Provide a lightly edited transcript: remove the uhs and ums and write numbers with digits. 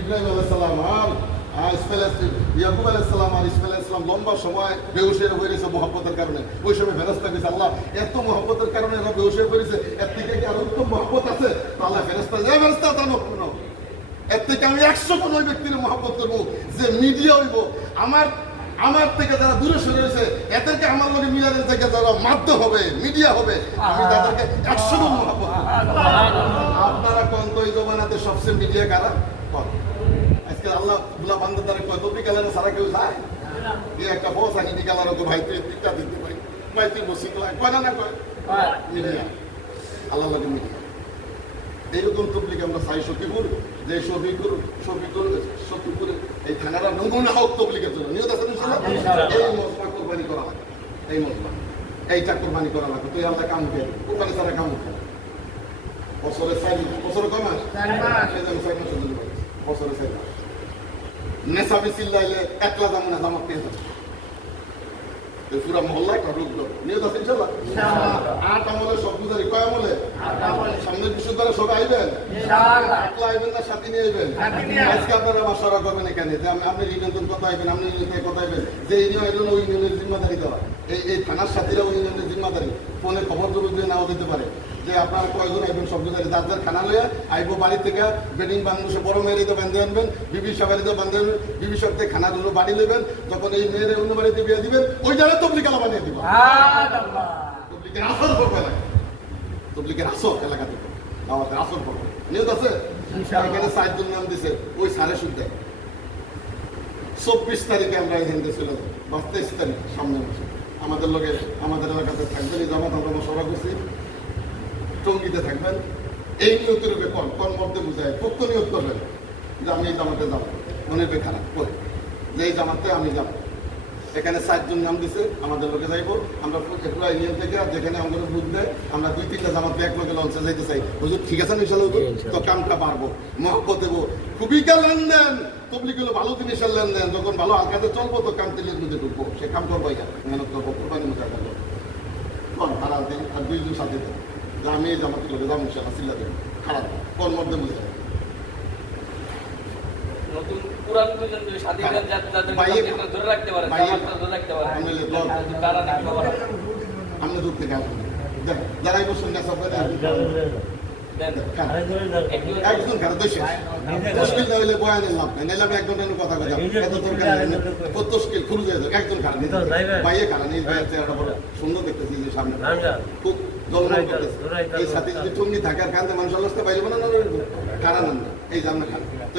ইব্রাহিম আলাইহিস সালাম আর ইয়াকুব আলাইহিস সালাম আর ইসমাইল আলাইহিস সালাম লম্বা সময় বেহুশ হয়ে পড়েছে মহব্বতের কারণে। ওই সময় ফেরেশতা কইছে আল্লাহ এত মহব্বতের কারণে এরা বেহুশ হয়ে পড়েছে, এর থেকে কি আর উত্তম মহব্বত আছে? আল্লাহ ফেরেশতা জানো শুনো, এর থেকে আমি 100 গুণ ওই ব্যক্তির মহব্বত করবো যে মিডিয়া হইব আমার থেকে যারা দূরে সরে রয়েছে, এদেরকে আমার লগে মিলাদের থেকে যারা মাধ্যম হবে, মিডিয়া হবে, আমি তাদেরকে 100 গুণ মহব্বত করব। আপনারা কোন তো এই জমানাতে সবচেয়ে মিডিয়া কারা কর? আজকে আল্লাহ বুলা বান্দার দ্বারা কয় তবি গেলেন সারা কেউ যায় এই একটা বস আগে নিকালার ওকে ভাই তুই টিকা দিতে পারি, ভাই তুই বসি কয় না কয় মিডিয়া, আল্লাহ লাগে মিডিয়া। এইরকম তবলিগ আমরা চাই সফিপুর, যে সফিপুরে এই থানাটা নমুনা হোক তবলিগের জন্য নিয়ত আছে এই মজমা কোরবানি করা লাগে, এই মজমা এইটা কোরবানি করা লাগে। তুই আল্লাহ কাম কে কোরবানি ছাড়া কাম উঠে বছরে 4 মাস, বছরে কয় মাস? 4 মাস। বছরে 4 মাস নেশাবি চিল্লাইলে একলা যাবো না, জামাত পেয়ে যাবে পুরা মহল্লা একটা রুগ্ন নিয়ত আছে ইনশাআল্লাহ। 8 আমলে সব বুঝারি, কয় আমলে? সামনের বিশুদ্ধরা সব আইবেন, একলা আইবেন না সাথী নিয়ে আইবেন? আজকে আপনারা মাসারা করবেন এখানে যে আপনি ইউনিয়ন কত আইবেন, আপনি ইউনিয়ন কত আইবেন, যে ইউনিয়ন আইল ওই ইউনিয়নের জিম্মাদারি দেওয়া, এই থানার সাথীরা ওই ইউনিয়নের জিম্মাদারি ফোনে খবর জরুরি দিয়ে নাও দিতে পারে যে আপনারা কয়জন আইবেন সব বুঝারি, যার যার খানা লইয়া আইব বাড়ি থেকে বেডিং বান্ধবসে বড় মেয়েরিতে বান্ধে আনবেন, বিবি সাবারিতে বান্ধে আনবেন, বিবি সপ্তে খানাগুলো বাড়ি নেবেন, যখন এই মেয়ের অন্য বাড়িতে বিয়ে দিবেন ওই জায়গায় তবলিকালা বানিয়ে দিবেন। তবলিকের আসর করবে না, তবলিকের আসর এলাকাতে আমাদের আসর করবে নিয়ত আছে। এখানে 4 জন নাম দিছে, ওই সাড়ে সুদ দেয়। 24 তারিখে আমরা এখান থেকে চলে যাবো, 23 তারিখ সামনে মাসে আমাদের লগে আমাদের এলাকাতে থাকবেন। এই জামাত আমরা সভা করছি, টঙ্গিতে থাকবেন। এই নিয়তের রূপে কোন মধ্যে বুঝায় পোক্ত নিয়ত করবেন যে আমি এই জামাতে যাবো, মনে বেখানা করে যে এই জামাতে আমি যাবো। এখানে 4 জন নাম দিছে, আমাদের লোকে যাইবো আমরা পুরো ইউনিয়ন থেকে, যেখানে আমাদের বুঝ দেয় আমরা 2-3টা জামাতে এক লোকে লঞ্চে যাইতে চাই। হুজুর ঠিক আছে ইনশাআল্লাহ, তো কামটা পারবো, মহব্বত দেবো, খুবই লেনদেন তবলিগ হলো ভালো জিনিসের লেনদেন। যখন ভালো হালকাতে চলবো তো কাম তেলের মধ্যে ঢুকবো, সে কাম করবো, মেহনত করবো, কোরবানির মধ্যে করবো। খারাপ দিন আর 2 জন সাথে দেন যে আমি এই জামাতে লোকে যাবো ইনশাআল্লাহ, চিল্লা দেবেন খারাপ কোন মধ্যে বুঝে নতুন পুরান পর্যন্ত স্বাধীনতা যাদের ধরে রাখতে পারে, জামাতটা ধরে রাখতে পারে, তারা না খবর আমরা দূর থেকে আসবো যারাই বসুন না সব একজন খারাপ দেশে মুশকিল না হইলে বয়ানের লাভ নাই, নাইলে আমি 1 ঘন্টার কথা কথা এত দরকার নেই, কত মুশকিল খুলে যায় একজন খারাপ বাইয়ে খারাপ এই ভাইয়ের চেহারাটা বড় সুন্দর দেখতেছি যে সামনে খুব জলমল করতেছে। এই সাথে যদি টঙ্গি থাকে আর কান্দে মানুষ আল্লাহ বাইরে বানানো কারণ এই জানা খারাপ তো